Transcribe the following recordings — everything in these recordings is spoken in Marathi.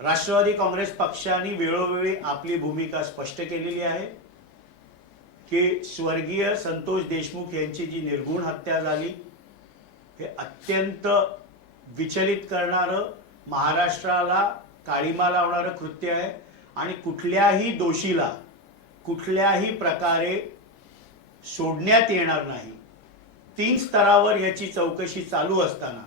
राष्ट्रवादी काँग्रेस पक्षाने वेळोवेळी आपली भूमिका स्पष्ट केलेली आहे की स्वर्गीय संतोष देशमुख यांची जी निर्गुण हत्या झाली हे अत्यंत विचलित करणारं महाराष्ट्राला काळीमा लावणारं कृत्य आहे आणि कुठल्याही दोषीला कुठल्याही प्रकारे सोडण्यात येणार नाही. तीन स्तरावर याची चौकशी चालू असताना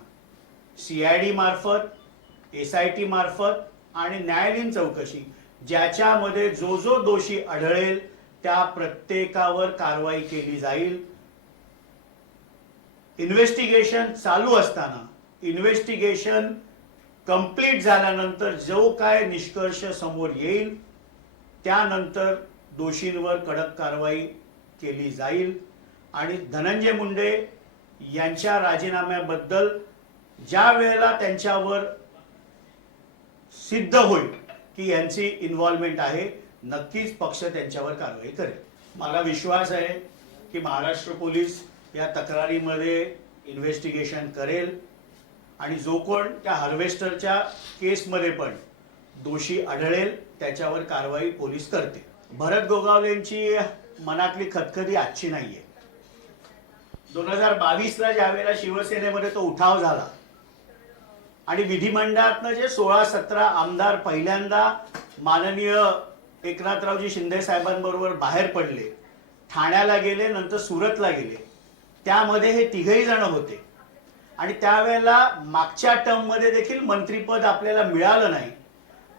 सी आय डी मार्फत एस आय टी मार्फत आणि न्यायालयीन चौकशी ज्याच्यामध्ये जो जो दोषी आढळेल त्या प्रत्येकावर कारवाई केली जाईल. इन्व्हेस्टिगेशन चालू असताना इन्व्हेस्टिगेशन कंप्लीट झाल्यानंतर जो काय निष्कर्ष समोर येईल त्यानंतर दोषींवर कडक कारवाई केली जाईल. आणि धनंजय मुंडे यांच्या राजीनाम्याबद्दल ज्या वेळेला त्यांच्यावर सिद्ध होईल की यांची इन्व्हॉल्वमेंट आहे. नक्कीच पक्ष त्यांच्यावर कारवाई करेल. मला विश्वास आहे की महाराष्ट्र पोलीस या तक्रारीमध्ये इन्व्हेस्टिगेशन करेल. आणि जो कोण त्या हार्वेस्टरच्या केसमध्ये पण दोषी आढळेल त्याच्यावर कारवाई पोलीस करते भरत गोगावलेंची मनातली खतखती आजची नाहीये. दोन हजार बावीसला ज्यावेळेला शिवसेनेमध्ये तो उठाव झाला आणि विधिमंडळातनं जे सोळा सतरा आमदार पहिल्यांदा माननीय एकनाथरावजी शिंदे साहेबांबरोबर बाहेर पडले ठाण्याला गेले नंतर सुरतला गेले. त्यामध्ये हे तिघही जण होते. आणि त्यावेळेला मागच्या टर्ममध्ये देखील मंत्रीपद आपल्याला मिळालं नाही.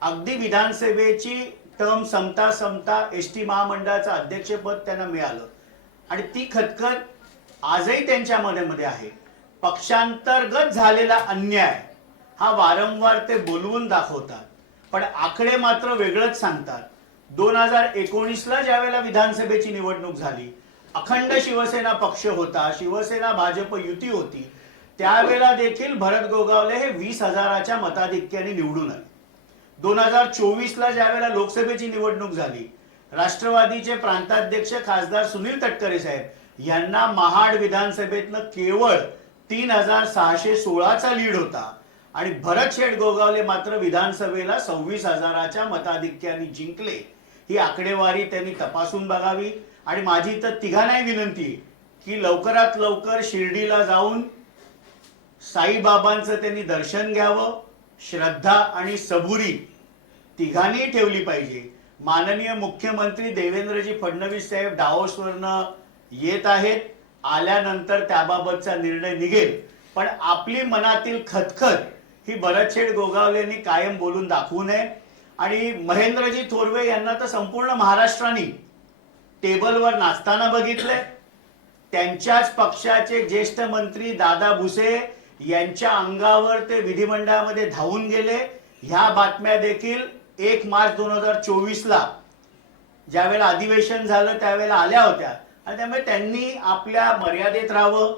अगदी विधानसभेची टर्म संपता संपता एस टी महामंडळाचं अध्यक्षपद त्यांना मिळालं. आणि ती खतखत आजही त्यांच्यामध्ये मध्ये आहे. पक्षांतर्गत झालेला अन्याय हा वारंवार ते बोलवून दाखवतात. पण आकडे मात्र वेगळंच सांगतात. दोन हजार एकोणीसला ज्यावेळेला विधानसभेची निवडणूक झाली अखंड शिवसेना पक्ष होता शिवसेना भाजप युती होती त्यावेळेला देखील भरत गोगावले हे वीस हजाराच्या मताधिक्याने निवडून आले. दोन हजार चोवीसला ज्यावेळेला लोकसभेची निवडणूक झाली राष्ट्रवादीचे प्रांताध्यक्ष खासदार सुनील तटकरे साहेब यांना महाड विधानसभेतनं केवळ तीन हजार सहाशे सोळाचा लीड होता. आणि भरत शेठ गोगावले मात्र विधानसभेला सव्वीस हजाराच्या मताधिक्याने जिंकले. ही आकडेवारी त्यांनी तपासून बघावी. आणि माझी तर तिघांनाही विनंती की लवकरात लवकर शिर्डीला जाऊन साईबाबांचं त्यांनी दर्शन घ्यावं. श्रद्धा आणि सबुरी तिघांनी ठेवली पाहिजे. माननीय मुख्यमंत्री देवेंद्रजी फडणवीस साहेब डावोसवरनं येत आहेत. आल्यानंतर त्याबाबतचा निर्णय निघेल. पण आपली मनातील खतखत ही भरतशेठ गोगावलेंनी कायम बोलून दाखवू नये. आणि महेंद्रजी थोरवे यांना तर संपूर्ण महाराष्ट्राने टेबलवर नाचताना बघितलंय. त्यांच्याच पक्षाचे ज्येष्ठ मंत्री दादा भुसे यांच्या अंगावर ते विधिमंडळामध्ये धावून गेले. ह्या बातम्या देखील एक मार्च दोन हजार चोवीसला ज्यावेळेला अधिवेशन झालं त्यावेळेला आल्या होत्या. आणि त्यामुळे त्यांनी आपल्या मर्यादेत राहावं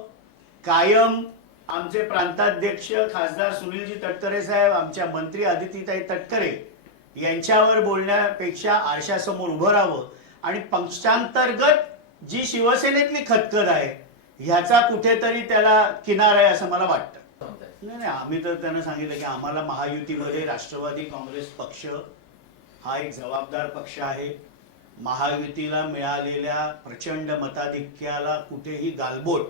कायम आमचे प्रांताध्यक्ष खासदार सुनीलजी तटकरे साहेब आमच्या मंत्री आदितीताई तटकरे यांच्यावर बोलण्यापेक्षा आरशासमोर उभं राहावं आणि पक्षांतर्गत जी शिवसेनेतली खतखत आहे ह्याचा कुठेतरी त्याला किनार आहे असं मला वाटतं. नाही नाही आम्ही तर त्यांना सांगितलं की आम्हाला महायुतीमध्ये राष्ट्रवादी काँग्रेस पक्ष हा एक जबाबदार पक्ष आहे. महायुतीला मिळालेल्या प्रचंड मताधिक्याला कुठेही गालबोट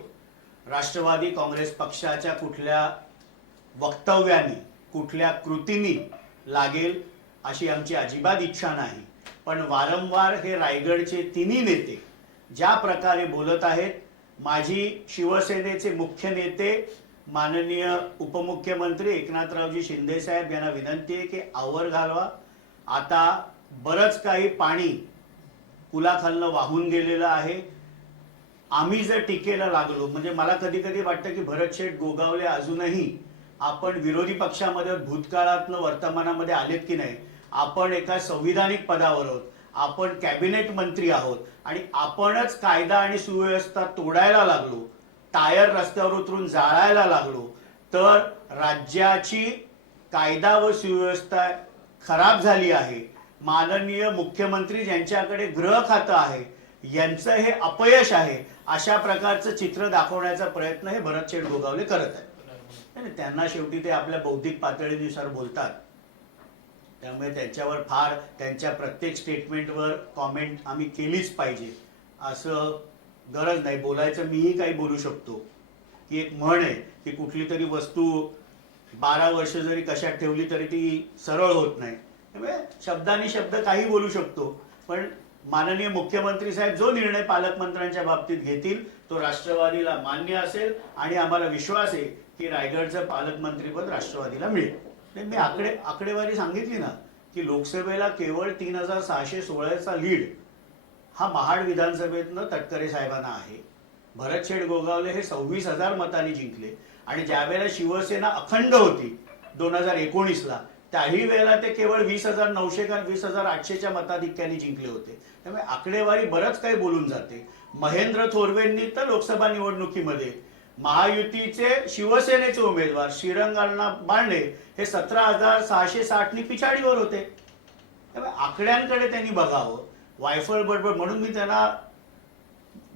राष्ट्रवादी काँग्रेस पक्षाच्या कुठल्या वक्तव्यानी कुठल्या कृतीनी लागेल अशी आमची अजिबात इच्छा नाही. पण वारंवार हे रायगडचे तिन्ही नेते ज्या प्रकारे बोलत आहेत माझी शिवसेनेचे मुख्य नेते माननीय उपमुख्यमंत्री एकनाथरावजी शिंदेसाहेब यांना विनंती आहे की आवर घालवा. आता बरंच काही पाणी पुलाखालनं वाहून गेलेलं आहे. आम्ही जर टीकेला लागलो म्हणजे मला कधी कधी वाटतं की भरत शेठ गोगावले अजूनही आपण विरोधी पक्षामध्ये भूतकाळातलं वर्तमानामध्ये आलेत की नाही आपण एका संविधानिक पदावर आहोत आपण कॅबिनेट मंत्री आहोत आणि आपणच कायदा आणि सुव्यवस्था तोडायला लागलो टायर रस्त्यावर उतरून जाळायला लागलो तर राज्याची कायदा व सुव्यवस्था खराब झाली आहे. माननीय मुख्यमंत्री ज्यांच्याकडे गृह खातं आहे यांचं हे अपयश आहे अशा प्रकारचं चित्र दाखवण्याचा प्रयत्न हे भरत शेठ गोगावले करत आहेत. त्यांना शेवटी ते आपल्या बौद्धिक पातळीनुसार बोलतात. त्यामुळे त्यांच्यावर फार त्यांच्या प्रत्येक स्टेटमेंटवर कॉमेंट आम्ही केलीच पाहिजे. असं गरज नाही. बोलायचं मीही काही बोलू शकतो. की एक म्हण आहे की कुठली तरी वस्तू बारा वर्ष जरी कशात ठेवली तरी ती सरळ होत नाही. त्यामुळे शब्द काही बोलू शकतो. पण माननीय मुख्यमंत्री साहेब जो निर्णय पालकमंत्र्यांच्या बाबतीत घेतील तो राष्ट्रवादीला मान्य असेल आणि आम्हाला विश्वास आहे की रायगडचं पालकमंत्रीपद राष्ट्रवादीला मिळेल. म्हणजे मी आकडे आकडेवारी सांगितली ना की लोकसभेला केवळ तीन हजार सहाशे सोळाचा लीड हा महाड विधानसभेतनं तटकरे साहेबांना आहे. भरतशेठ गोगावले हे सव्वीस हजार मतांनी जिंकले आणि ज्यावेळेला शिवसेना अखंड होती दोन हजार एकोणीसला त्याही वेळेला ते केवळ वीस हजार नऊशे का वीस हजार आठशेच्या मताधिक्याने जिंकले होते. त्यामुळे आकडेवारी बरंच काही बोलून जाते. महेंद्र थोरवेंनी तर लोकसभा निवडणुकीमध्ये महायुतीचे शिवसेनेचे उमेदवार श्रीरंगांना बांडे हे सतरा हजार सहाशे साठनी पिछाडीवर होते. त्यामुळे आकड्यांकडे त्यांनी बघावं. वायफळ बडबड म्हणून मी त्यांना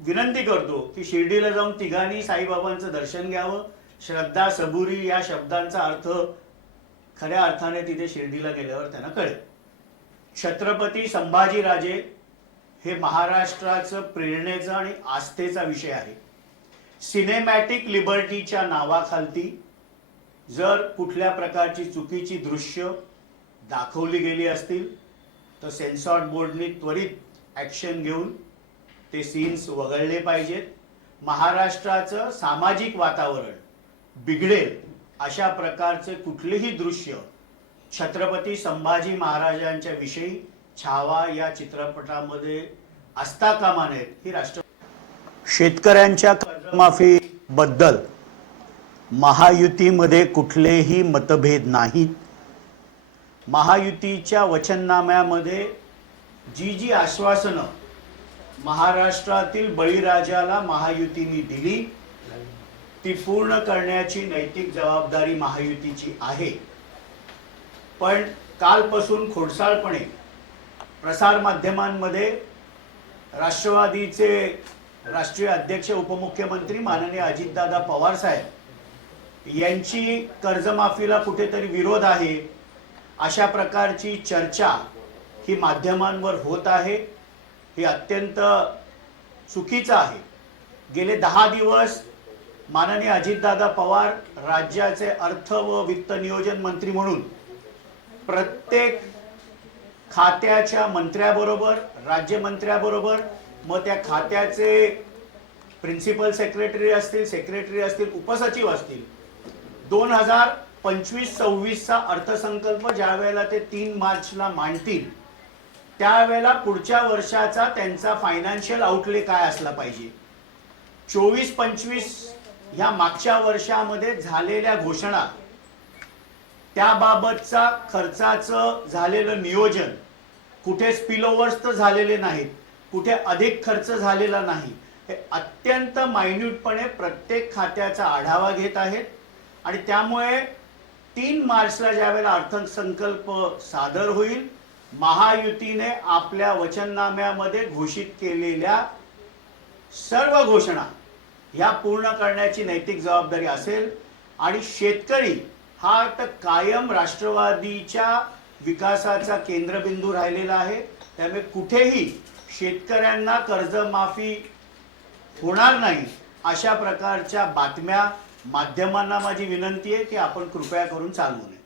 विनंती करतो की शिर्डीला जाऊन तिघांनी साईबाबांचं दर्शन घ्यावं. श्रद्धा सबुरी या शब्दांचा अर्थ खऱ्या अर्थाने तिथे शिर्डीला गेल्यावर त्यांना कळेल. छत्रपती संभाजीराजे हे महाराष्ट्राचं प्रेरणेचा आणि आस्थेचा विषय आहे. सिनेमॅटिक लिबर्टीच्या नावाखालती जर कुठल्या प्रकारची चुकीची दृश्य दाखवली गेली असतील तर सेन्सॉर बोर्डने त्वरित ॲक्शन घेऊन ते सीन्स वगळले पाहिजेत. महाराष्ट्राचं सामाजिक वातावरण बिघडेल. अशा प्रकारचे कुठलेही दृश्य छत्रपती संभाजी महाराजांच्या विषयी छावा या चित्रपटामध्ये असता कामा नयेत ही राष्ट्र शेतकऱ्यांच्या कर्जमाफी बद्दल महायुतीमध्ये कुठलेही मतभेद नाहीत. महायुतीच्या वचननाम्यामध्ये जी जी आश्वासनं महाराष्ट्रातील बळीराजाला महायुतीने दिली ती पूर्ण करण्याची नैतिक जबाबदारी महायुतीची आहे. पण कालपासून खोडसाळपणे प्रसारमाध्यमांमध्ये राष्ट्रवादीचे राष्ट्रीय अध्यक्ष उपमुख्यमंत्री माननीय अजितदादा पवार साहेब यांची कर्जमाफीला कुठेतरी विरोध आहे अशा प्रकारची चर्चा ही माध्यमांवर होत आहे. हे अत्यंत चुकीचं आहे. गेले दहा दिवस माननीय अजितदादा पवार राज्याचे अर्थ व वित्त नियोजन मंत्री म्हणून प्रत्येक खात्याच्या मंत्र्याबरोबर राज्यमंत्र्याबरोबर मग त्या खात्याचे प्रिन्सिपल सेक्रेटरी असतील सेक्रेटरी असतील उपसचिव असतील. दोन हजार पंचवीस सव्वीसचा अर्थसंकल्प ज्या वेळेला ते तीन मार्चला मांडतील त्यावेळेला पुढच्या वर्षाचा त्यांचा फायनान्शियल आउटले काय असला पाहिजे? चोवीस पंचवीस ह्या मागच्या वर्षामध्ये झालेल्या घोषणा त्याबाबतचा खर्चाचं झालेलं नियोजन कुठे स्पिलओव्हर्स तर झालेले नाहीत कुठे अधिक खर्च झालेला नाही हे अत्यंत मायन्यूटपणे प्रत्येक खात्याचा आढावा घेत आहेत. आणि त्यामुळे तीन मार्चला ज्यावेळेला अर्थसंकल्प सादर होईल महायुतीने आपल्या वचननाम्यामध्ये घोषित केलेल्या सर्व घोषणा ह्या पूर्ण करण्याची नैतिक जबाबदारी असेल. आणि शेतकरी हा तर कायम राष्ट्रवादीच्या विकासाचा केंद्रबिंदू राहिलेला आहे. त्यामुळे कुठेही शेतकऱ्यांना कर्जमाफी होणार नाही अशा प्रकारच्या बातम्या माध्यमांना माझी विनंती आहे की आपण कृपया करून चालवू नये.